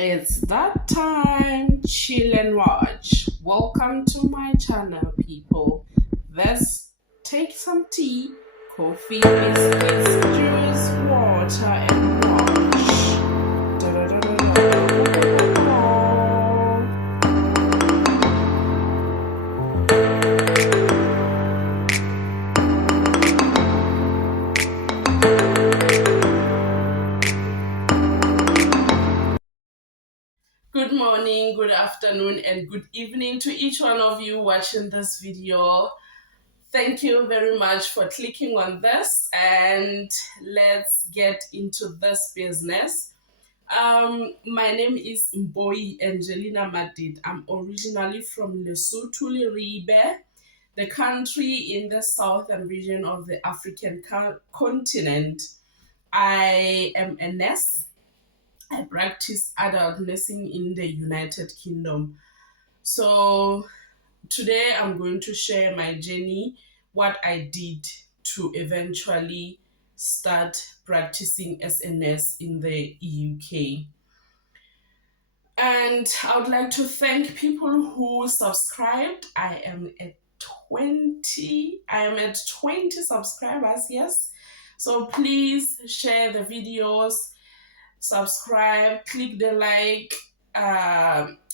It's that time, chill and watch. Welcome to my channel, people. Let's take some tea, coffee, biscuits, juice, water, and watch. Da-da-da-da-da. Good morning, good afternoon, and good evening to each one of you watching this video. Thank you very much for clicking on this, and let's get into this business. My name is Mboi Angelina Madid. I'm originally from Lesotho, Liribe, the country in the southern region of the African continent. I am a nurse. I practice adult nursing in the United Kingdom. So today I'm going to share my journey, what I did to eventually start practicing as a nurse in the UK. And I would like to thank people who subscribed. I am at 20 subscribers, yes. So please share the videos, subscribe, click the like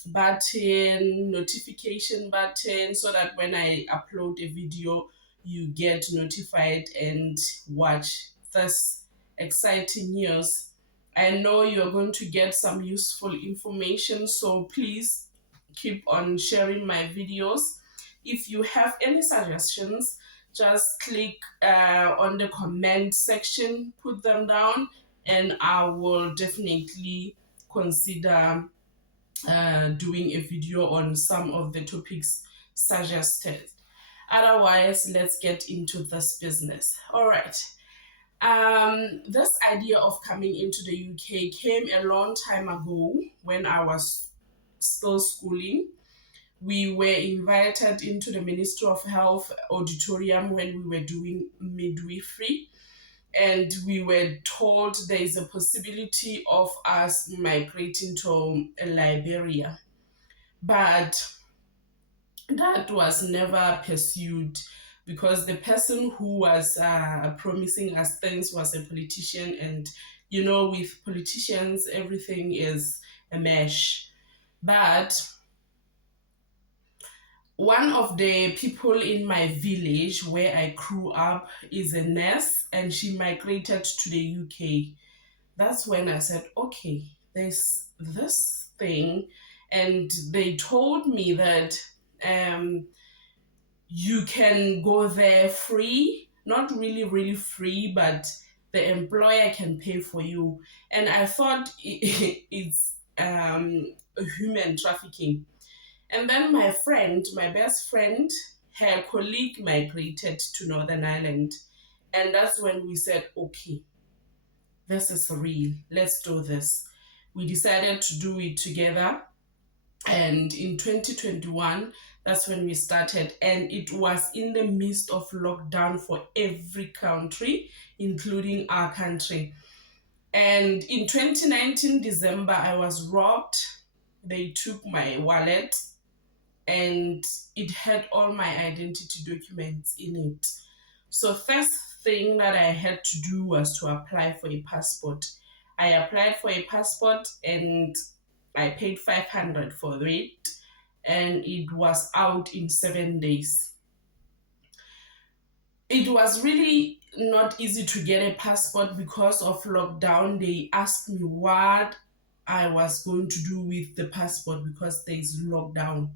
button, notification button, so that when I upload a video, you get notified and watch this exciting news. I know you're going to get some useful information, so please keep on sharing my videos. If you have any suggestions, just click on the comment section, put them down, and I will definitely consider doing a video on some of the topics suggested. Otherwise, let's get into this business. All right. This idea of coming into the UK came a long time ago when I was still schooling. We were invited into the Ministry of Health auditorium when we were doing midwifery, and we were told there is a possibility of us migrating to Liberia. But that was never pursued because the person who was promising us things was a politician, and with politicians, everything is a mesh. But one of the people in my village where I grew up is a nurse, and she migrated to the UK. That's when I said, okay, there's this thing. And they told me that you can go there free, not really, really free, but the employer can pay for you. And I thought it's human trafficking. And then my best friend, her colleague migrated to Northern Ireland. And that's when we said, okay, this is real. Let's do this. We decided to do it together. And in 2021, that's when we started. And it was in the midst of lockdown for every country, including our country. And in 2019, December, I was robbed. They took my wallet, and it had all my identity documents in it. So first thing that I had to do was to apply for a passport. I applied for a passport and I paid 500 for it, and it was out in 7 days. It was really not easy to get a passport because of lockdown. They asked me what I was going to do with the passport because there is lockdown.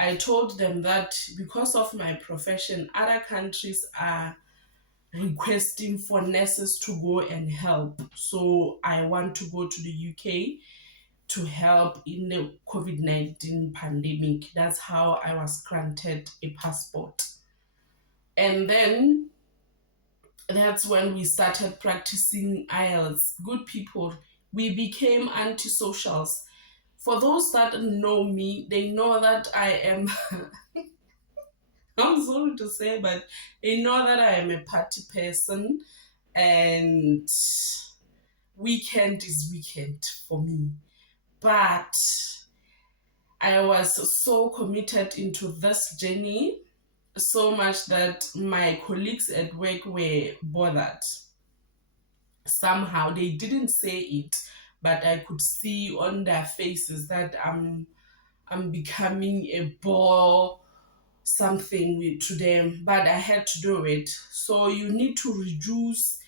I told them that because of my profession, other countries are requesting for nurses to go and help. So I want to go to the UK to help in the COVID-19 pandemic. That's how I was granted a passport. And then that's when we started practicing IELTS. Good people, we became antisocials. For those that know me, they know that I am I'm sorry to say, but they know that I am a party person, and weekend is weekend for me. But I was so committed into this journey, so much that my colleagues at work were bothered. Somehow they didn't say it, but I could see on their faces that I'm becoming a bore something to them, but I had to do it. So you need to reduce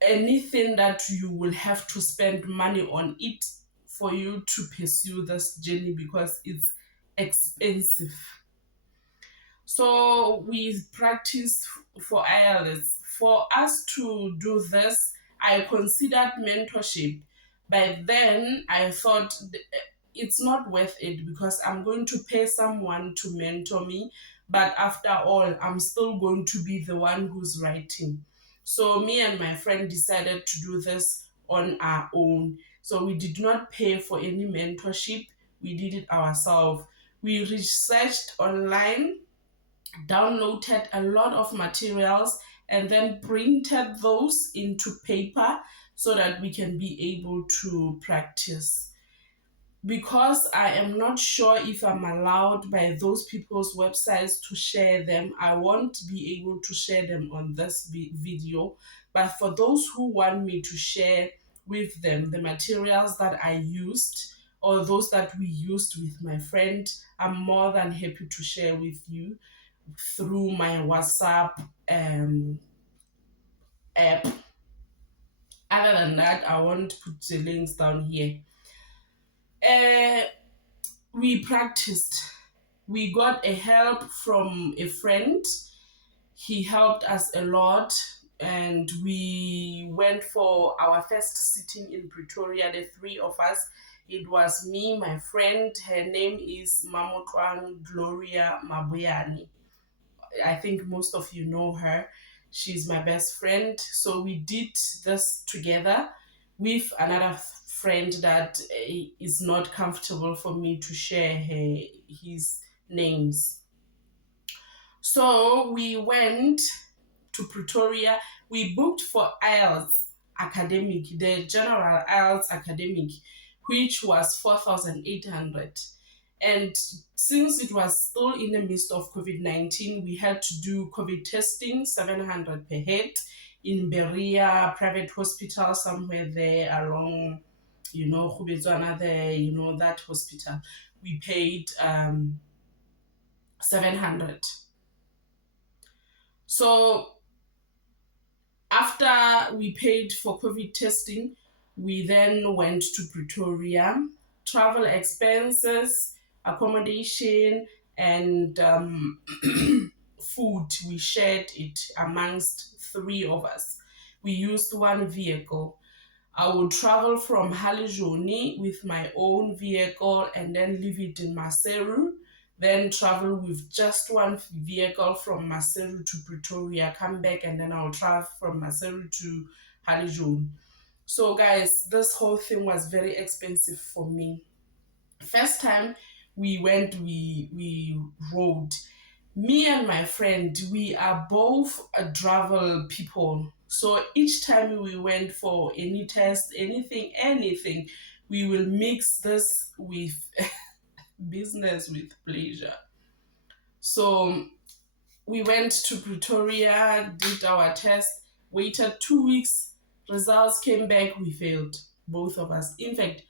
anything that you will have to spend money on it for you to pursue this journey because it's expensive. So we practice for IELTS. For us to do this, I considered mentorship. But then I thought it's not worth it because I'm going to pay someone to mentor me. But after all, I'm still going to be the one who's writing. So me and my friend decided to do this on our own. So we did not pay for any mentorship. We did it ourselves. We researched online, downloaded a lot of materials, and then printed those into paper so that we can be able to practice. Because I am not sure if I'm allowed by those people's websites to share them, I won't be able to share them on this video. But for those who want me to share with them the materials that I used or those that we used with my friend, I'm more than happy to share with you through my WhatsApp app. Other than that, I won't put the links down here. Uh, we practiced. We got a help from a friend. He helped us a lot, and we went for our first sitting in Pretoria, the three of us. It was me, my friend. Her name is Mamotwang Gloria Mabuyani. I think most of you know her. She's my best friend. So we did this together with another friend that is not comfortable for me to share his names. So we went to Pretoria. We booked for IELTS academic, the general IELTS academic, which was 4,800. And since it was still in the midst of COVID-19, we had to do COVID testing, 700 per head, in Berea private hospital, somewhere there along, Khubetswana there, that hospital. We paid 700. So after we paid for COVID testing, we then went to Pretoria. Travel expenses, accommodation, and food, we shared it amongst three of us. We used one vehicle. I would travel from Halijoni with my own vehicle and then leave it in Maseru, then travel with just one vehicle from Maseru to Pretoria, come back, and then I'll travel from Maseru to Halijoni. So guys, this whole thing was very expensive for me. First time we went, we rode. Me and my friend, we are both travel people. So each time we went for any test, anything, we will mix this with business with pleasure. So we went to Pretoria, did our test, waited 2 weeks, results came back, we failed, both of us. In fact,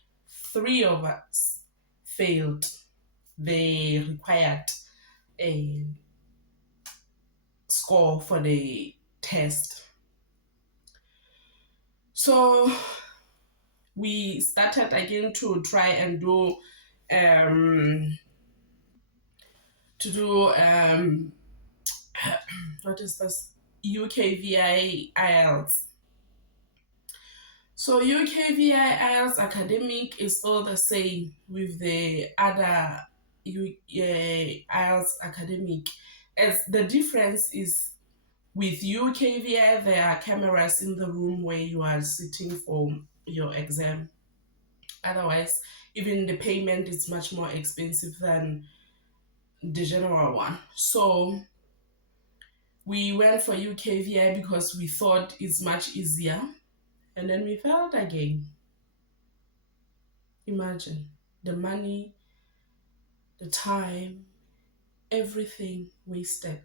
three of us failed. They required a score for the test. So we started again to try and do what is this, UKVI IELTS. So UKVI IELTS academic is still the same with the other IELTS academic. As the difference is with UKVI, there are cameras in the room where you are sitting for your exam. Otherwise, even the payment is much more expensive than the general one. So we went for UKVI because we thought it's much easier. And then we failed again. Imagine the money, the time, everything wasted.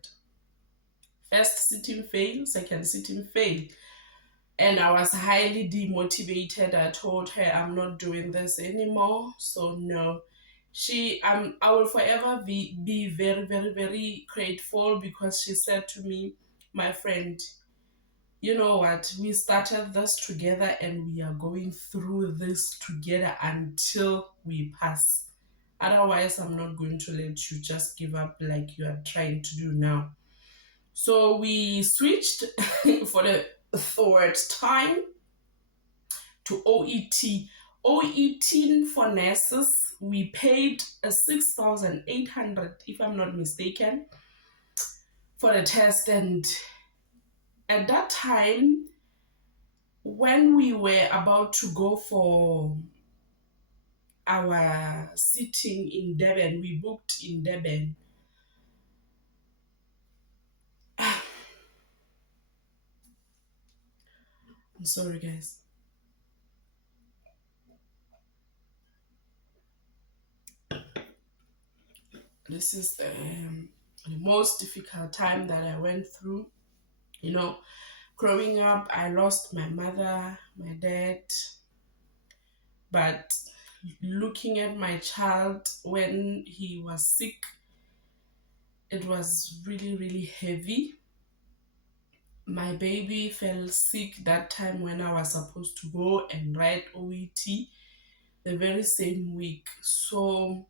First sitting fail, second sitting fail. And I was highly demotivated. I told her I'm not doing this anymore. So no. I will forever be very, very, very grateful because she said to me, my friend, you know what? We started this together and we are going through this together until we pass. Otherwise, I'm not going to let you just give up like you are trying to do now. So we switched for the third time to OET. OET for nurses, we paid 6,800, if I'm not mistaken, for the test. And at that time, when we were about to go for our sitting in Durban, we booked in Durban. I'm sorry, guys. This is the most difficult time that I went through. You know, growing up, I lost my mother, my dad, but looking at my child when he was sick, it was really, really heavy. My baby fell sick that time when I was supposed to go and write OET the very same week. So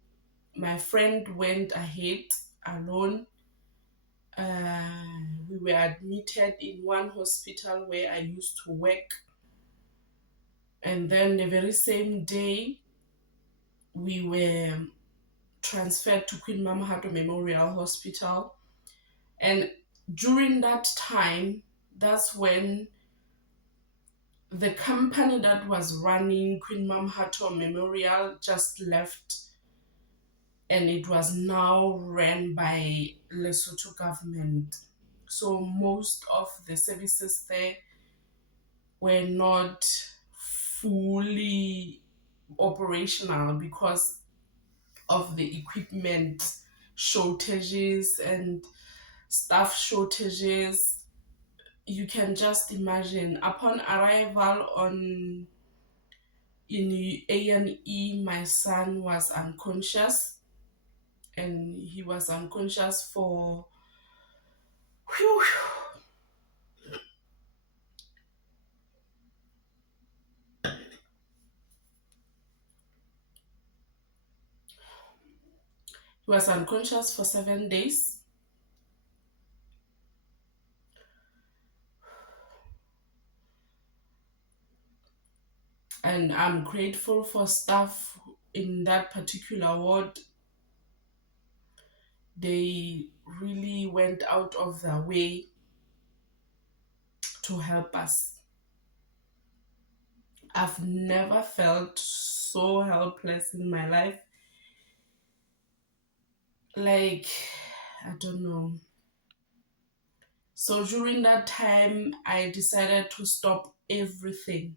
my friend went ahead alone. We were admitted in one hospital where I used to work. And then the very same day, we were transferred to Queen Mama Hato Memorial Hospital. And during that time, that's when the company that was running Queen Mama Hato Memorial just left, and it was now run by Lesotho government. So most of the services there were not fully operational because of the equipment shortages and staff shortages. You can just imagine. Upon arrival on in A&E, my son was unconscious, and he was unconscious for whew, he was unconscious for 7 days. And I'm grateful for staff in that particular ward. They really went out of their way to help us. I've never felt so helpless in my life. Like, I don't know. So during that time, I decided to stop everything.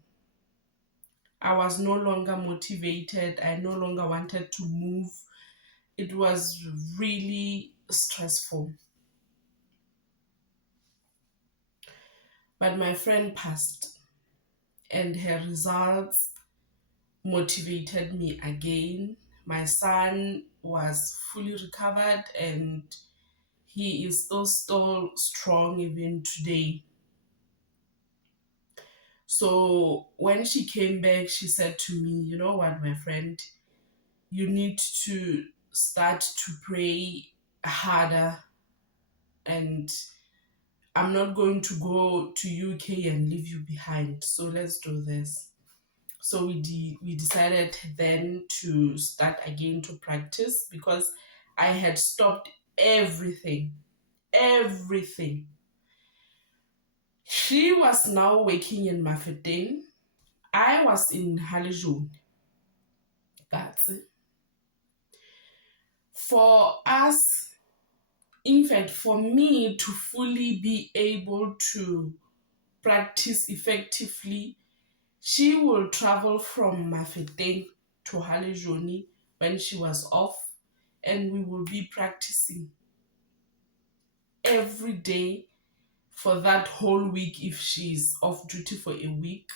I was no longer motivated. I no longer wanted to move. It was really stressful. But my friend passed, and her results motivated me again. My son was fully recovered, and he is still strong even today. So when she came back, she said to me, you know what, my friend, you need to start to pray harder, and I'm not going to go to UK and leave you behind. So let's do this. So we decided then to start again to practice because I had stopped everything. Everything. She was now working in Mafeteng. I was in Halejong. That's it. For us, in fact, for me to fully be able to practice effectively, she will travel from Mafeteng to Halejoni when she was off, and we will be practicing every day for that whole week if she's off duty for a week.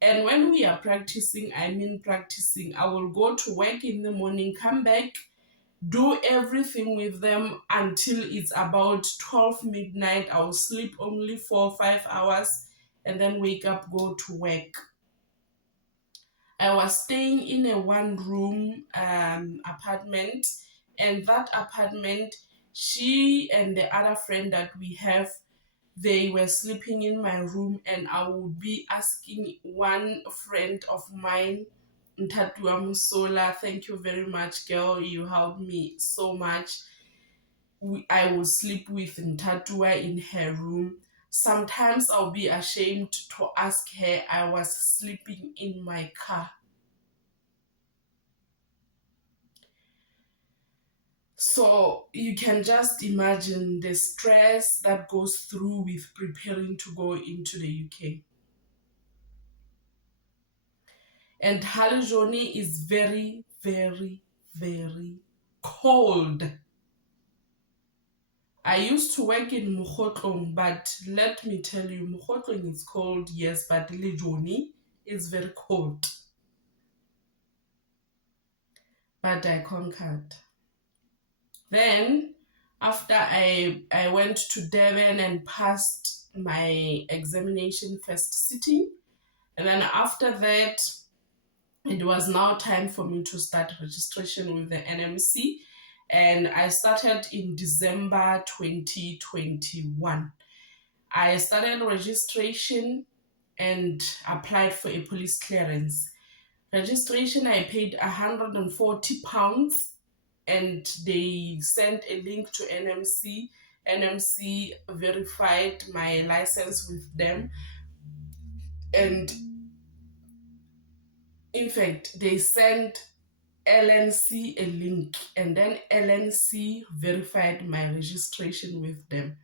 And when we are practicing, I mean practicing, I will go to work in the morning, come back, do everything with them until it's about 12 midnight. I'll sleep only 4 or 5 hours and then wake up, go to work. I was staying in a one-room apartment, and that apartment, she and the other friend that we have, they were sleeping in my room, and I would be asking one friend of mine, Ntatua Musola, thank you very much, girl, you helped me so much. I would sleep with Ntatua in her room. Sometimes I'll be ashamed to ask her I was sleeping in my car. So you can just imagine the stress that goes through with preparing to go into the UK. And Halejoni is very, very, very cold. I used to work in Mogotlong, but let me tell you, Mogotlong is cold, yes, but Halejoni is very cold. But I conquered. Then, after I went to Durban and passed my examination first sitting, and then after that, it was now time for me to start registration with the NMC, and I started in December 2021. I started registration and applied for a police clearance. Registration, I paid £140 and they sent a link to NMC. NMC verified my license with them, and in fact, they sent LNC a link, and then LNC verified my registration with them,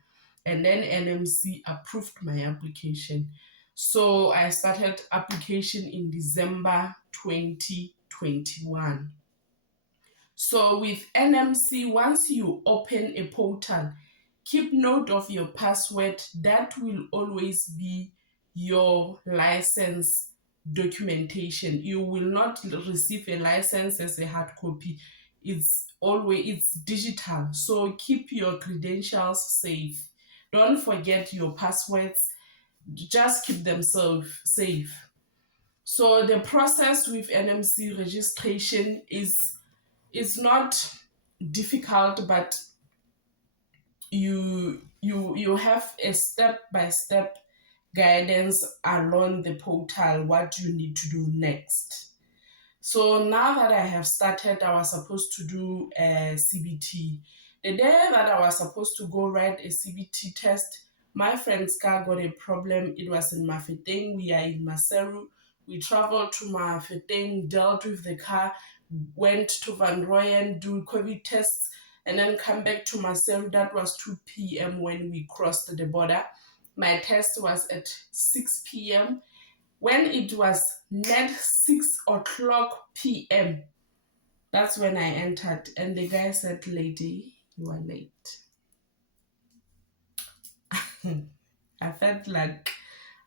and then NMC approved my application. So I started application in December 2021. So with NMC, once you open a portal, keep note of your password. That will always be your license documentation. You will not receive a license as a hard copy. It's digital. So keep your credentials safe. Don't forget your passwords. Just keep them safe. So the process with NMC registration is not difficult, but you have a step-by-step guidance along the portal what you need to do next. So now that I have started, I was supposed to do a CBT. The day that I was supposed to go write a CBT test, my friend's car got a problem. It was in Mafeteng. We are in Maseru. We traveled to Mafeteng, dealt with the car, went to Van Rooyen, do COVID tests, and then come back to Maseru. That was 2 p.m. when we crossed the border. My test was at 6 p.m. When it was net 6 o'clock p.m., that's when I entered. And the guy said, "Lady, you are late." I felt like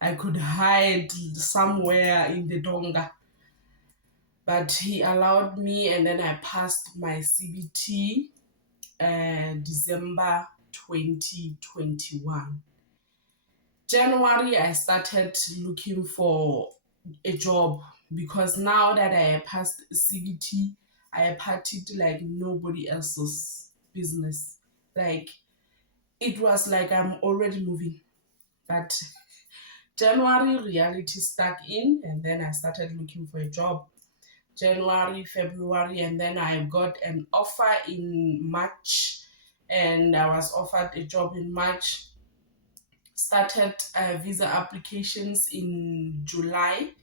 I could hide somewhere in the donga. But he allowed me, and then I passed my CBT December 2021. January, I started looking for a job because now that I passed CBT, I partied like nobody else's business. Like, it was like I'm already moving. But January, reality stuck in, and then I started looking for a job. January, February, and then I got an offer in March, and I was offered a job in March. Started visa applications in July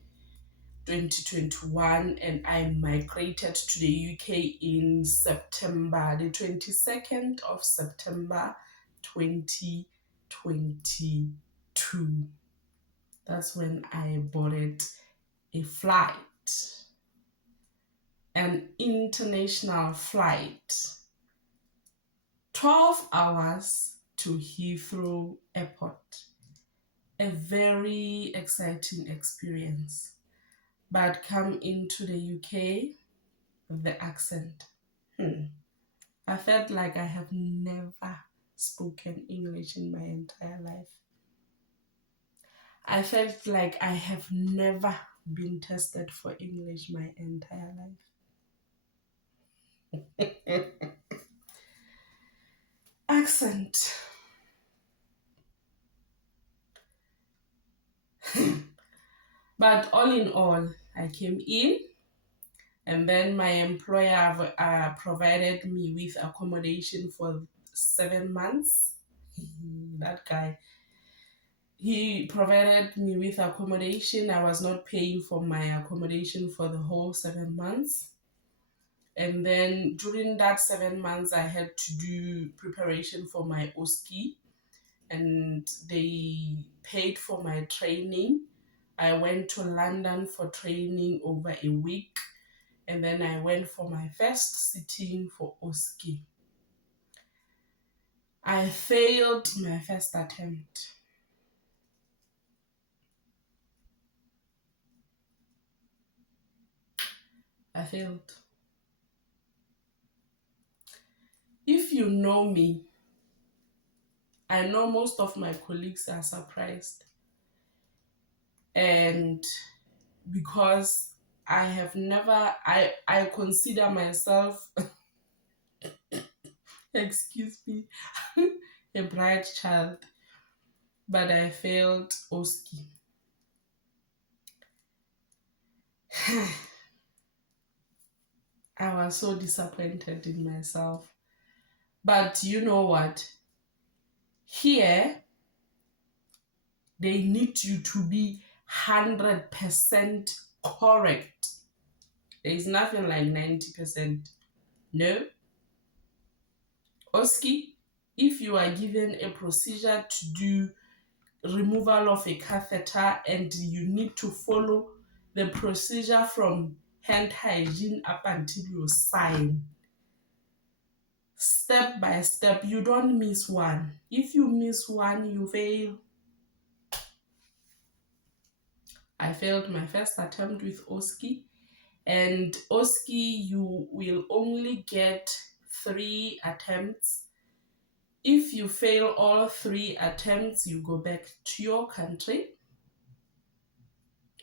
2021, and I migrated to the UK in September, the 22nd of September 2022. That's when I boarded a flight. an international flight, 12 hours to Heathrow Airport. A very exciting experience. But come into the UK, the accent. I felt like I have never spoken English in my entire life. I felt like I have never been tested for English my entire life. Accent. But all in all, I came in, and then my employer provided me with accommodation for 7 months. That guy. He provided me with accommodation. I was not paying for my accommodation for the whole 7 months. And then during that 7 months, I had to do preparation for my OSCE, and they paid for my training. I went to London for training over a week, and then I went for my first sitting for OSCE. I failed my first attempt. I failed. If you know me, I know most of my colleagues are surprised. And because I have never, I consider myself, excuse me, a bright child, but I failed OSCE. I was so disappointed in myself. But you know what? Here, they need you to be 100% correct. There is nothing like 90%. No. OSCE, if you are given a procedure to do removal of a catheter and you need to follow the procedure from hand hygiene up until you sign, step by step, you don't miss one. If you miss one, you fail. I failed my first attempt with OSCE, and OSCE you will only get 3 attempts. If you fail all 3 attempts, you go back to your country.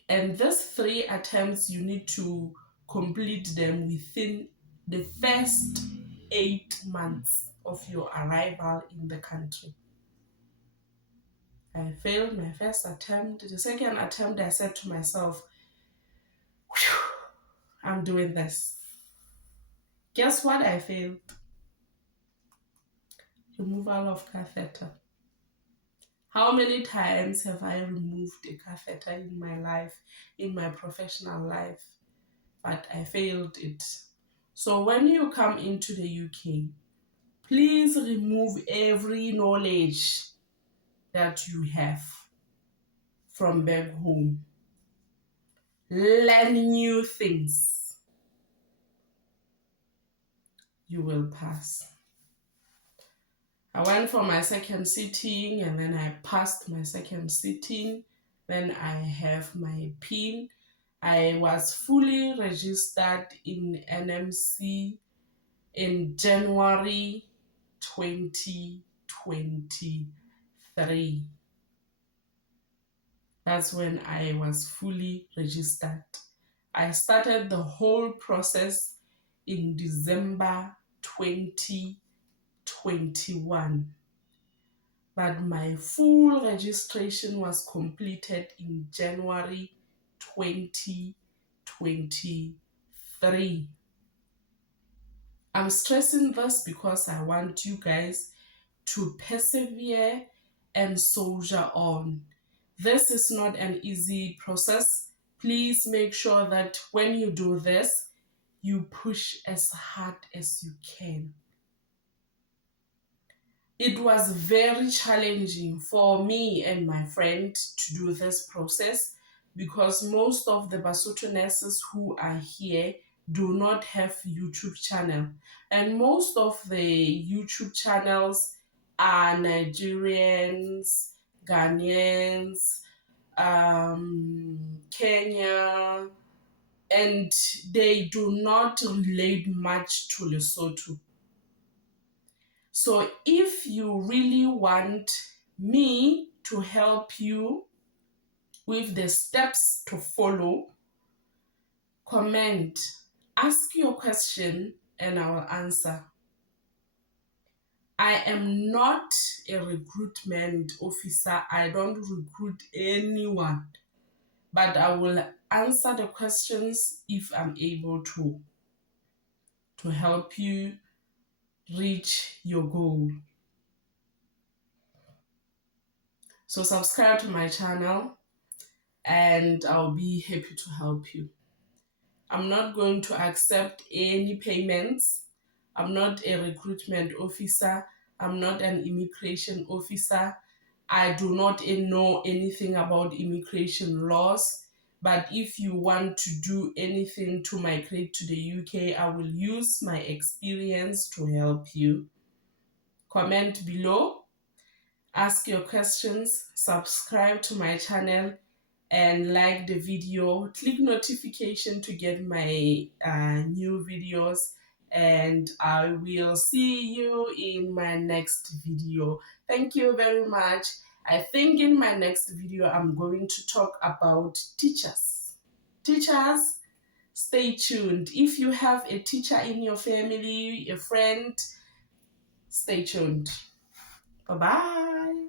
And these 3 attempts, you need to complete them within the first 8 months of your arrival in the country. I failed my first attempt. The second attempt, I said to myself, I'm doing this. Guess what? I failed. Removal of catheter. How many times have I removed a catheter in my life, in my professional life? But I failed it. So when you come into the UK, please remove every knowledge that you have from back home. Learn new things. You will pass. I went for my second sitting, and then I passed my second sitting. Then I have my PIN. I was fully registered in NMC in January 2023. That's when I was fully registered. I started the whole process in December 2021. But my full registration was completed in January 2023. I'm stressing this because I want you guys to persevere and soldier on. This is not an easy process. Please make sure that when you do this, you push as hard as you can. It was very challenging for me and my friend to do this process because most of the Basotho nurses who are here, do not have YouTube channel. And most of the YouTube channels are Nigerians, Ghanaians, Kenya, and they do not relate much to Lesotho. So if you really want me to help you with the steps to follow, comment, ask your question, and I will answer. I am not a recruitment officer. I don't recruit anyone, but I will answer the questions if I'm able to help you reach your goal. So subscribe to my channel and I'll be happy to help you. I'm not going to accept any payments. I'm not a recruitment officer. I'm not an immigration officer. I do not know anything about immigration laws. But if you want to do anything to migrate to the UK, I will use my experience to help you. Comment below, ask your questions, subscribe to my channel, and like the video. Click notification to get my new videos, and I will see you in my next video. Thank you very much. I think in my next video I'm going to talk about teachers. Teachers, stay tuned. If you have a teacher in your family, a friend, stay tuned. Bye-bye.